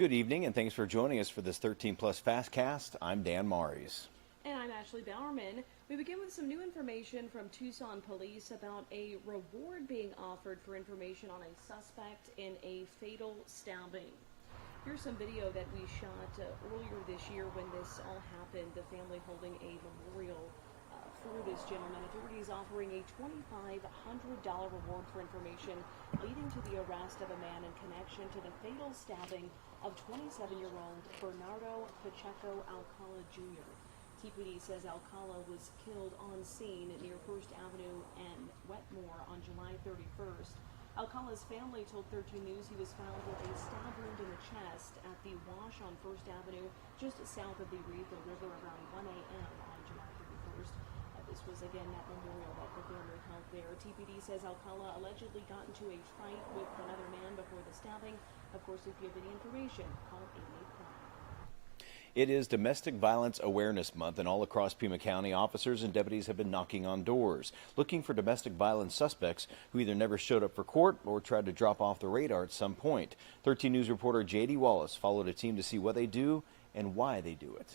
Good evening, and thanks for joining us for this 13 Plus FastCast. I'm Dan Maries. And I'm Ashley Bowerman. We begin with some new information from Tucson police about a reward being offered for information on a suspect in a fatal stabbing. Here's some video that we shot earlier this year when this all happened. The family holding a memorial for this gentleman. Authorities offering a $2,500 reward for information leading to the arrest of a man in connection to the fatal stabbing of 27-year-old Bernardo Pacheco Alcala Jr. TPD says Alcala was killed on scene near First Avenue and Wetmore on July 31st. Alcala's family told 13 News he was found with a stab wound in the chest at the wash on First Avenue, just south of the River River around 1 a.m. on July 31st. This was again that memorial that the family held there. TPD says Alcala allegedly got into a fight with another man before the stabbing. Of course, if you have any information, call 885. It is Domestic Violence Awareness Month, and all across Pima County, officers and deputies have been knocking on doors, looking for domestic violence suspects who either never showed up for court or tried to drop off the radar at some point. 13 News reporter J.D. Wallace followed a team to see what they do and why they do it.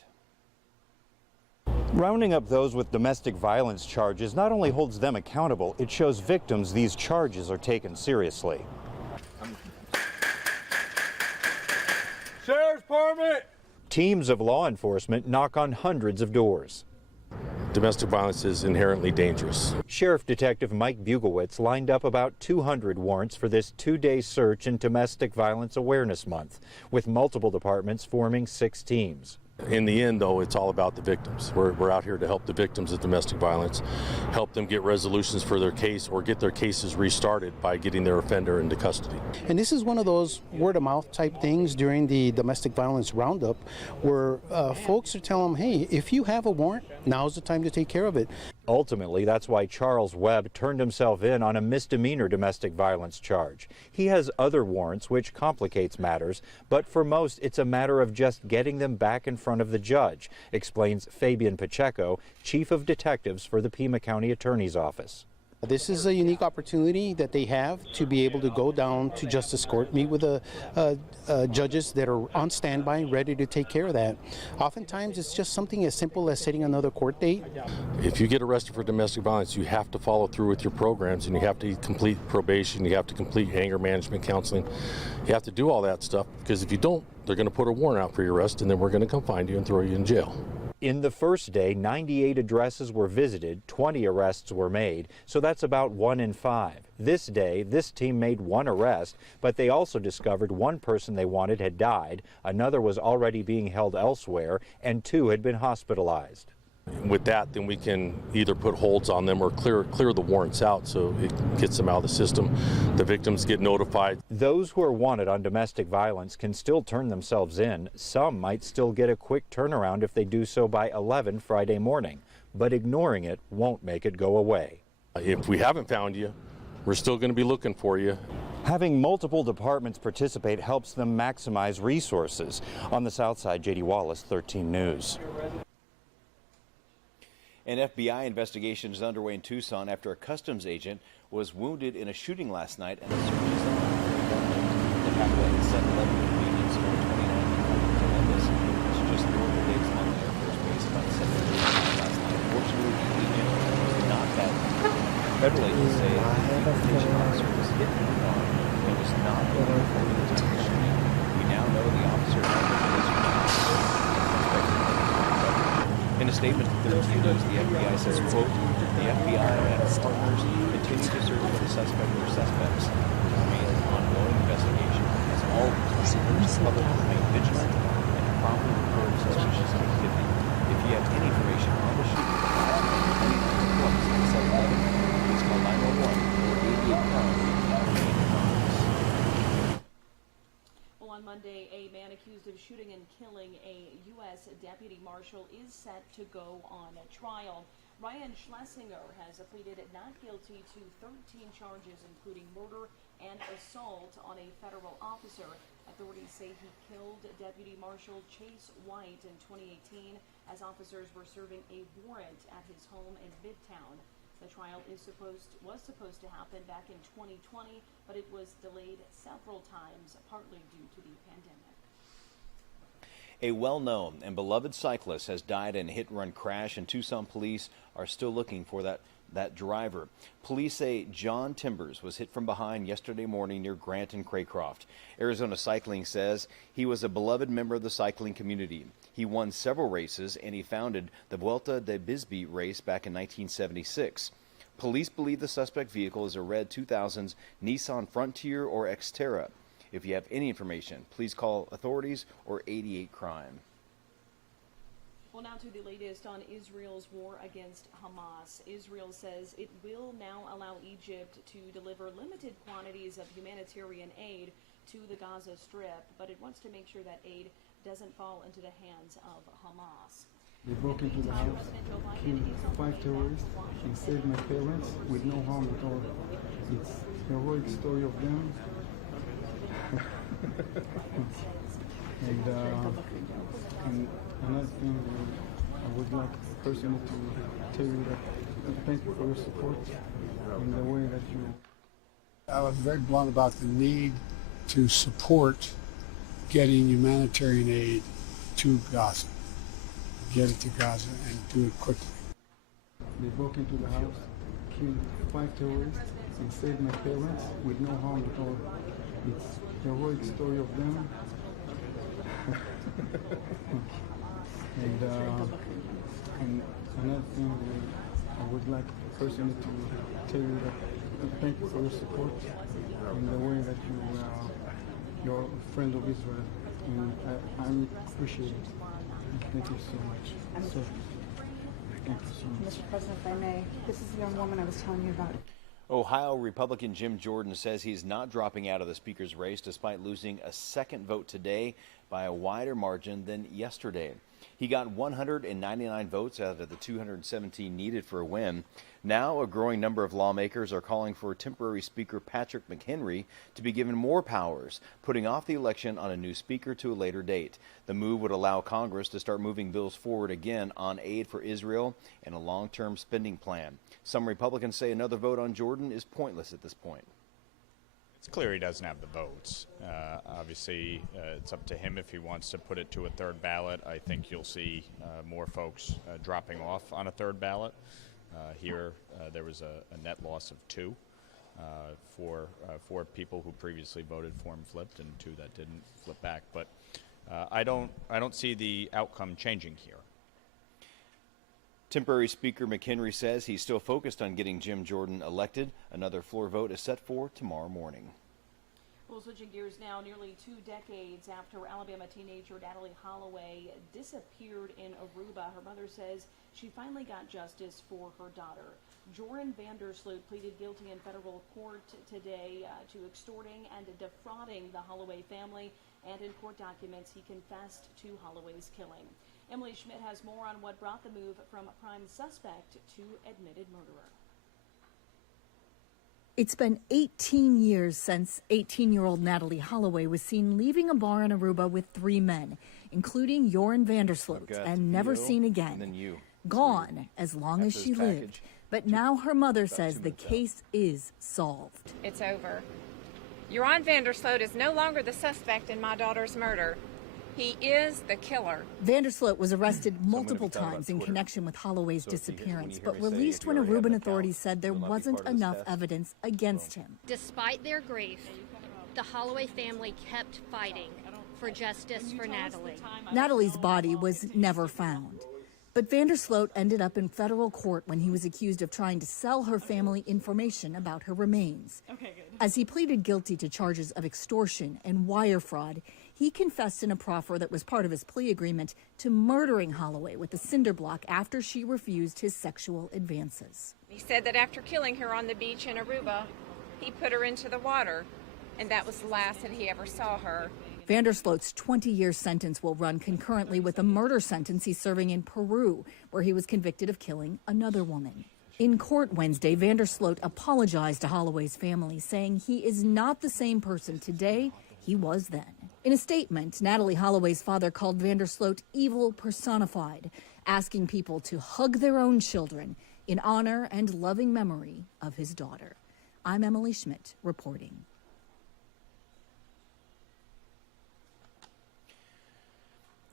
Rounding up those with domestic violence charges not only holds them accountable, it shows victims these charges are taken seriously. Sheriff's Department! Teams of law enforcement knock on hundreds of doors. Domestic violence is inherently dangerous. Sheriff Detective Mike Buglewitz lined up about 200 warrants for this two-day search in Domestic Violence Awareness Month, with multiple departments forming 6 teams. In the end, though, it's all about the victims. We're out here to help the victims of domestic violence, help them get resolutions for their case or get their cases restarted by getting their offender into custody. And this is one of those word-of-mouth type things during the domestic violence roundup where folks are telling them, hey, if you have a warrant, now's the time to take care of it. Ultimately, that's why Charles Webb turned himself in on a misdemeanor domestic violence charge. He has other warrants, which complicates matters, but for most, it's a matter of just getting them back in front of the judge, explains Fabian Pacheco, Chief of Detectives for the Pima County Attorney's Office. This is a unique opportunity that they have to be able to go down to Justice Court, meet with the judges that are on standby, ready to take care of that. Oftentimes, it's just something as simple as setting another court date. If you get arrested for domestic violence, you have to follow through with your programs, and you have to complete probation, you have to complete anger management counseling. You have to do all that stuff, because if you don't, they're going to put a warrant out for your arrest, and then we're going to come find you and throw you in jail. In the first day, 98 addresses were visited, 20 arrests were made, so that's about 1 in 5. This day, this team made 1 arrest, but they also discovered one person they wanted had died, another was already being held elsewhere, and 2 had been hospitalized. With that, then we can either put holds on them or clear the warrants out so it gets them out of the system. The victims get notified. Those who are wanted on domestic violence can still turn themselves in. Some might still get a quick turnaround if they do so by 11 Friday morning, but ignoring it won't make it go away. If we haven't found you, we're still going to be looking for you. Having multiple departments participate helps them maximize resources. On the South Side, J.D. Wallace, 13 News. An FBI investigation is underway in Tucson after a customs agent was wounded in a shooting last night and a search is on the happened at 7-Eleven convenience store 29 Columbus. It's just north of Dave's Mountain Air Force Base about 7 last night. Fortunately, the agent was not that. Federal agents say the deportation officer was hit in the arm and was not in uniform at the time of the shooting. We now know the officer had the police in a statement to 13 News, the FBI says, quote, the FBI and its partners continue to search for the suspect or suspects which remain an ongoing investigation. As always, we urge the public to remain vigilant and promptly report suspicious activity. If you have any information on the shooting, please call 911 or 88-pound. On Monday, a man accused of shooting and killing a U.S. deputy marshal is set to go on trial. Ryan Schlesinger has pleaded not guilty to 13 charges, including murder and assault on a federal officer. Authorities say he killed Deputy Marshal Chase White in 2018 as officers were serving a warrant at his home in Midtown. The trial was supposed to happen back in 2020, but it was delayed several times, partly due to the pandemic. A well-known and beloved cyclist has died in a hit-and-run crash, and Tucson police are still looking for that driver. Police say John Timbers was hit from behind yesterday morning near Grant and Craycroft. Arizona Cycling says he was a beloved member of the cycling community. He won several races, and he founded the Vuelta de Bisbee race back in 1976. Police believe the suspect vehicle is a red 2000s Nissan Frontier or Xterra. If you have any information, please call authorities or 88 Crime. Well, now to the latest on Israel's war against Hamas. Israel says it will now allow Egypt to deliver limited quantities of humanitarian aid to the Gaza Strip, but it wants to make sure that aid doesn't fall into the hands of Hamas. They broke into the house, killed 5 terrorists, and saved my parents with no harm at all. It's a heroic story of them. and another thing, I would like personally to tell you that thank you for your support in the way that you. I was very blunt about the need to support getting humanitarian aid to Gaza. Get it to Gaza and do it quickly. They broke into the house, killed 5 terrorists, and saved my parents with no harm at all. It's a heroic story of them. and another thing, I would like personally to tell you that thank you for your support in the way that you're a friend of Israel, and I appreciate it. Thank you so much. So, thank you so much. Mr. President, if I may, this is the young woman I was telling you about. Ohio Republican Jim Jordan says he's not dropping out of the speaker's race despite losing a second vote today by a wider margin than yesterday. He got 199 votes out of the 217 needed for a win. Now, a growing number of lawmakers are calling for temporary Speaker Patrick McHenry to be given more powers, putting off the election on a new speaker to a later date. The move would allow Congress to start moving bills forward again on aid for Israel and a long-term spending plan. Some Republicans say another vote on Jordan is pointless at this point. It's clear he doesn't have the votes. Obviously, it's up to him if he wants to put it to a third ballot. I think you'll see more folks dropping off on a third ballot. Here, there was a net loss of 2 for people who previously voted for him flipped, and 2 that didn't flip back. But I don't see the outcome changing here. Temporary Speaker McHenry says he's still focused on getting Jim Jordan elected. Another floor vote is set for tomorrow morning. Well, switching gears now, nearly 2 decades after Alabama teenager Natalie Holloway disappeared in Aruba, her mother says she finally got justice for her daughter. Joran Vandersloot pleaded guilty in federal court today to extorting and defrauding the Holloway family, and in court documents he confessed to Holloway's killing. Emily Schmidt has more on what brought the move from prime suspect to admitted murderer. It's been 18 years since 18-year-old Natalie Holloway was seen leaving a bar in Aruba with 3 men, including Joran Vandersloot, and never seen again. And then you. Gone as long as she lived. But now her mother says the case is solved. It's over. Joran Vandersloot is no longer the suspect in my daughter's murder. He is the killer. Vandersloot was arrested multiple times in connection with Holloway's disappearance, but released when Aruban authorities said there wasn't enough evidence against him. Despite their grief, the Holloway family kept fighting for justice for Natalie. Natalie's body was never found. But Vandersloot ended up in federal court when he was accused of trying to sell her family information about her remains. As he pleaded guilty to charges of extortion and wire fraud, he confessed in a proffer that was part of his plea agreement to murdering Holloway with a cinder block after she refused his sexual advances. He said that after killing her on the beach in Aruba, he put her into the water, and that was the last that he ever saw her. Vandersloot's 20-year sentence will run concurrently with a murder sentence he's serving in Peru, where he was convicted of killing another woman. In court Wednesday, Vandersloot apologized to Holloway's family, saying he is not the same person today he was then. In a statement, Natalie Holloway's father called Vandersloot evil personified, asking people to hug their own children in honor and loving memory of his daughter. I'm Emily Schmidt reporting.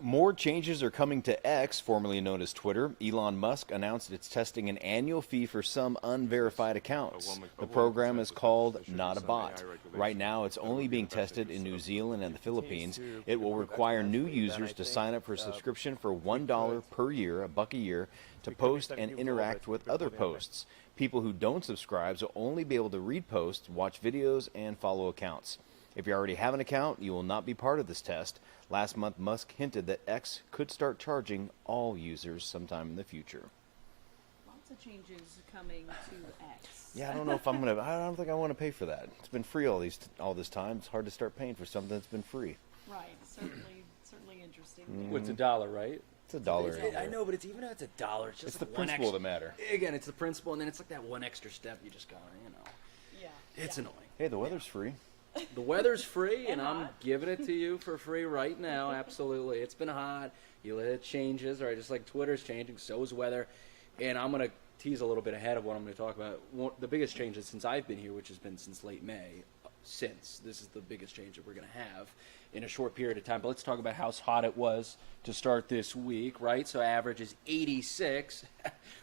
More changes are coming to X, formerly known as Twitter. Elon Musk announced it's testing an annual fee for some unverified accounts. The program is called Not a Bot. Right now, it's only being tested in New Zealand and the Philippines. It will require new users to sign up for a subscription for $1 per year, $1 a year, to post and interact with other posts. People who don't subscribe will only be able to read posts, watch videos, and follow accounts. If you already have an account, you will not be part of this test. Last month, Musk hinted that X could start charging all users sometime in the future. Lots of changes coming to X. Yeah, I don't know if I don't think I want to pay for that. It's been free all this time. It's hard to start paying for something that's been free. Right. Certainly interesting. Well, it's $1, right? It's $1. I know, but even if it's $1, it's just the like one principle that matter. Again, it's the principle, and then it's like that one extra step you just got, Yeah. It's annoying. Hey, the weather's free. The weather's free, and I'm giving it to you for free right now. Absolutely. It's been hot. It changes, right? Just like Twitter's changing, so is weather. And I'm going to tease a little bit ahead of what I'm going to talk about. The biggest changes since I've been here, which has been since late May, this is the biggest change that we're going to have in a short period of time. But let's talk about how hot it was to start this week, right? So average is 86.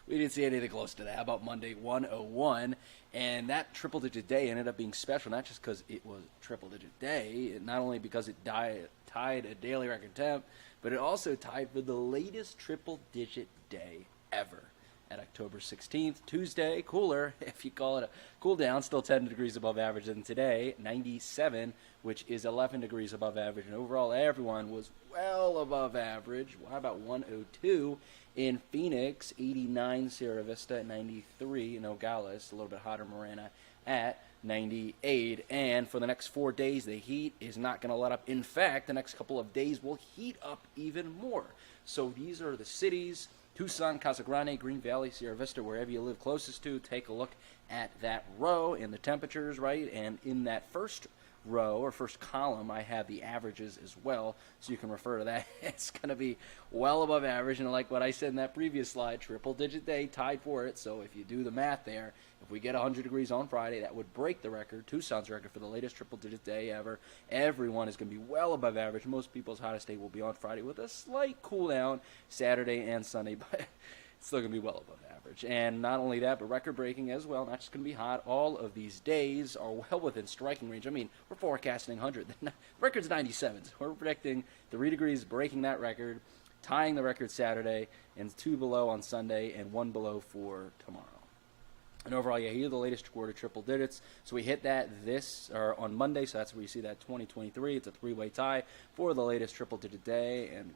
We didn't see anything close to that. How about Monday, 101? And that triple-digit day ended up being special, not just because it was a triple-digit day, not only because it tied a daily record temp, but it also tied for the latest triple-digit day ever. At October 16th, Tuesday, cooler, if you call it a cool down, still 10 degrees above average than today, 97, which is 11 degrees above average. And overall, everyone was well above average. How about 102 in Phoenix, 89 Sierra Vista, 93 in Nogales, a little bit hotter Marana at 98. And for the next 4 days, the heat is not going to let up. In fact, the next couple of days will heat up even more. So these are the cities: Tucson, Casa Grande, Green Valley, Sierra Vista, wherever you live closest to. Take a look at that row and the temperatures, right? And in that first row or first column, I have the averages as well, so you can refer to that. It's going to be well above average, and like what I said in that previous slide, triple-digit day, tied for it. So if you do the math there, if we get 100 degrees on Friday, that would break the record, Tucson's record for the latest triple-digit day ever. Everyone is going to be well above average. Most people's hottest day will be on Friday with a slight cool down Saturday and Sunday, but it's still going to be well above average. And not only that, but record-breaking as well. Not just going to be hot. All of these days are well within striking range. I mean, we're forecasting 100. The record's 97. So we're predicting 3 degrees breaking that record, tying the record Saturday, and 2 below on Sunday, and 1 below for tomorrow. And overall, yeah, here are the latest quarter triple digits. So we hit that on Monday, so that's where you see that 2023. It's a 3-way tie for the latest triple digit day, and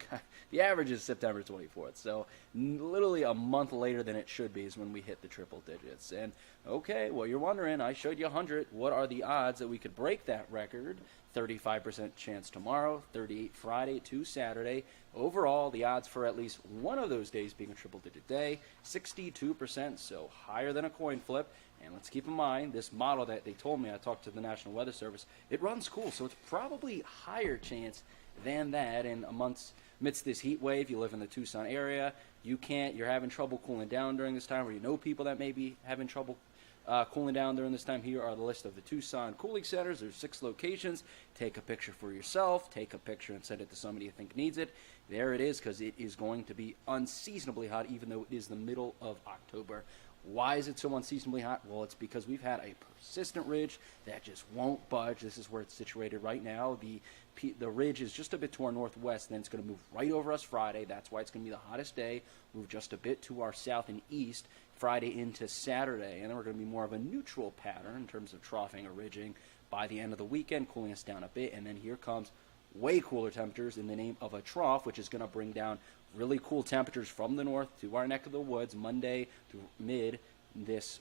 the average is September 24th. So literally a month later than it should be is when we hit the triple digits. And okay, well, you're wondering, I showed you 100. What are the odds that we could break that record? 35% chance tomorrow, 38 Friday to Saturday. Overall, the odds for at least one of those days being a triple-digit day, 62%, so higher than a coin flip. And let's keep in mind, this model that they told me, I talked to the National Weather Service, it runs cool, so it's probably higher chance than that. And amidst this heat wave, you live in the Tucson area, you're having trouble cooling down during this time, or you know people that may be having trouble cooling down during this time. Here are the list of the Tucson cooling centers. There's 6 locations. Take a picture for yourself. Take a picture and send it to somebody you think needs it. There it is, because it is going to be unseasonably hot, even though it is the middle of October. Why is it so unseasonably hot? Well, it's because we've had a persistent ridge that just won't budge. This is where it's situated right now. The ridge is just a bit to our northwest, and then it's going to move right over us Friday. That's why it's going to be the hottest day. Move just a bit to our south and east Friday into Saturday, and then we're going to be more of a neutral pattern in terms of troughing or ridging by the end of the weekend, cooling us down a bit. And then here comes way cooler temperatures in the name of a trough, which is going to bring down really cool temperatures from the north to our neck of the woods Monday through next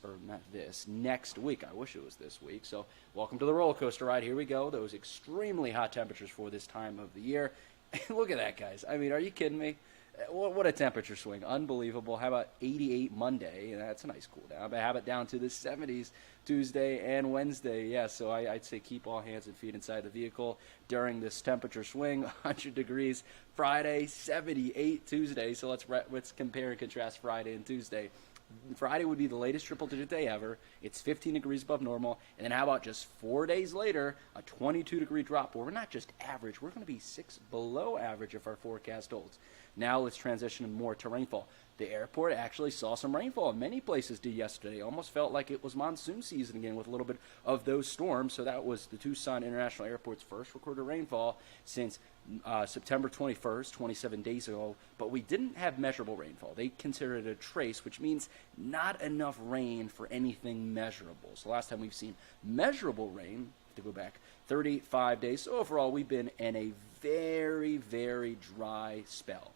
week. I wish it was this week. So welcome to the roller coaster ride. Here we go. Those extremely hot temperatures for this time of the year. Look at that, guys. I mean, are you kidding me? What a temperature swing. Unbelievable. How about 88 Monday? That's a nice cool down. But how about down to the 70s Tuesday and Wednesday? Yeah, so I'd say keep all hands and feet inside the vehicle during this temperature swing. 100 degrees Friday, 78 Tuesday. So let's compare and contrast Friday and Tuesday. Friday would be the latest triple-digit day ever. It's 15 degrees above normal. And then how about just 4 days later, a 22-degree drop where we're not just average, we're going to be 6 below average if our forecast holds. Now let's transition more to rainfall. The airport actually saw some rainfall. Many places did yesterday. Almost felt like it was monsoon season again with a little bit of those storms. So that was the Tucson International Airport's first recorded rainfall since September 21st, 27 days ago. But we didn't have measurable rainfall. They considered it a trace, which means not enough rain for anything measurable. So last time we've seen measurable rain, to go back 35 days. So overall, we've been in a very, very dry spell.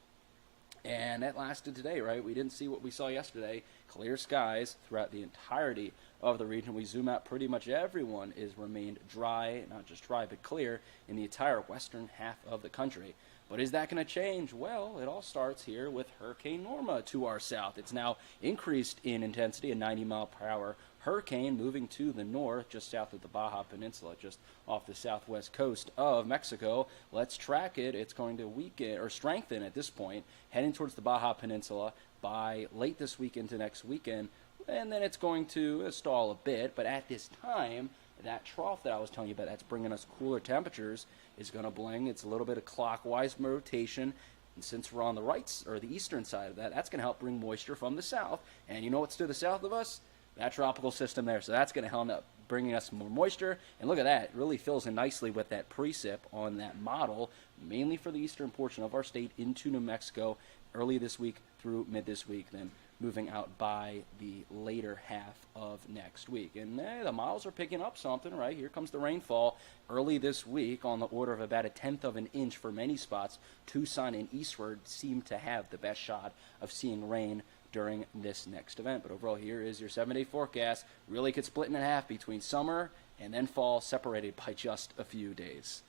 And that lasted today, right? We didn't see what we saw yesterday. Clear skies throughout the entirety of the region. We zoom out, pretty much everyone is remained dry, not just dry, but clear in the entire western half of the country. But is that going to change? Well, it all starts here with Hurricane Norma to our south. It's now increased in intensity, a 90-mile-per-hour hurricane moving to the north, just south of the Baja Peninsula, just off the southwest coast of Mexico. Let's track it. It's going to weaken or strengthen at this point, heading towards the Baja Peninsula by late this week into next weekend. And then it's going to stall a bit. But at this time, that trough that I was telling you about that's bringing us cooler temperatures is going to bring. It's a little bit of clockwise rotation. And since we're on the right or the eastern side of that, that's going to help bring moisture from the south. And you know what's to the south of us? That tropical system there. So that's going to help up bringing us more moisture. And look at that. It really fills in nicely with that precip on that model, mainly for the eastern portion of our state into New Mexico early this week through mid this week, then moving out by the later half of next week. And the models are picking up something, right? Here comes the rainfall early this week on the order of about 1/10 of an inch for many spots. Tucson and eastward seem to have the best shot of seeing rain during this next event. But overall, here is your 7-day forecast. Really could split in half between summer and then fall, separated by just a few days.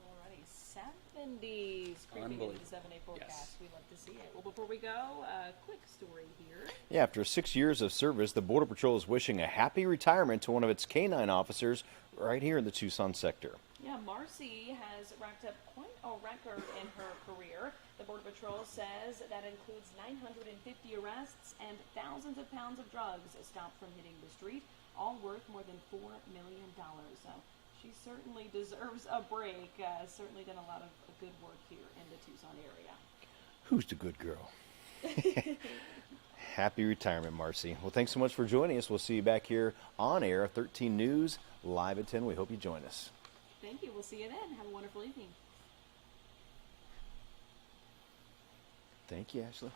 Alrighty, 70s creeping into the 7-day forecast. Yes. We love to see it. Well, before we go, a quick story here. Yeah, after 6 years of service, the Border Patrol is wishing a happy retirement to one of its canine officers right here in the Tucson sector. Yeah, Marcy has racked up quite a record in her career. The Border Patrol says that includes 950 arrests and thousands of pounds of drugs stopped from hitting the street, all worth more than $4 million. So she certainly deserves a break. Certainly done a lot of good work here in the Tucson area. Who's the good girl? Happy retirement, Marcy. Well, thanks so much for joining us. We'll see you back here on air, 13 News, live at 10. We hope you join us. Thank you. We'll see you then. Have a wonderful evening. Thank you, Ashley.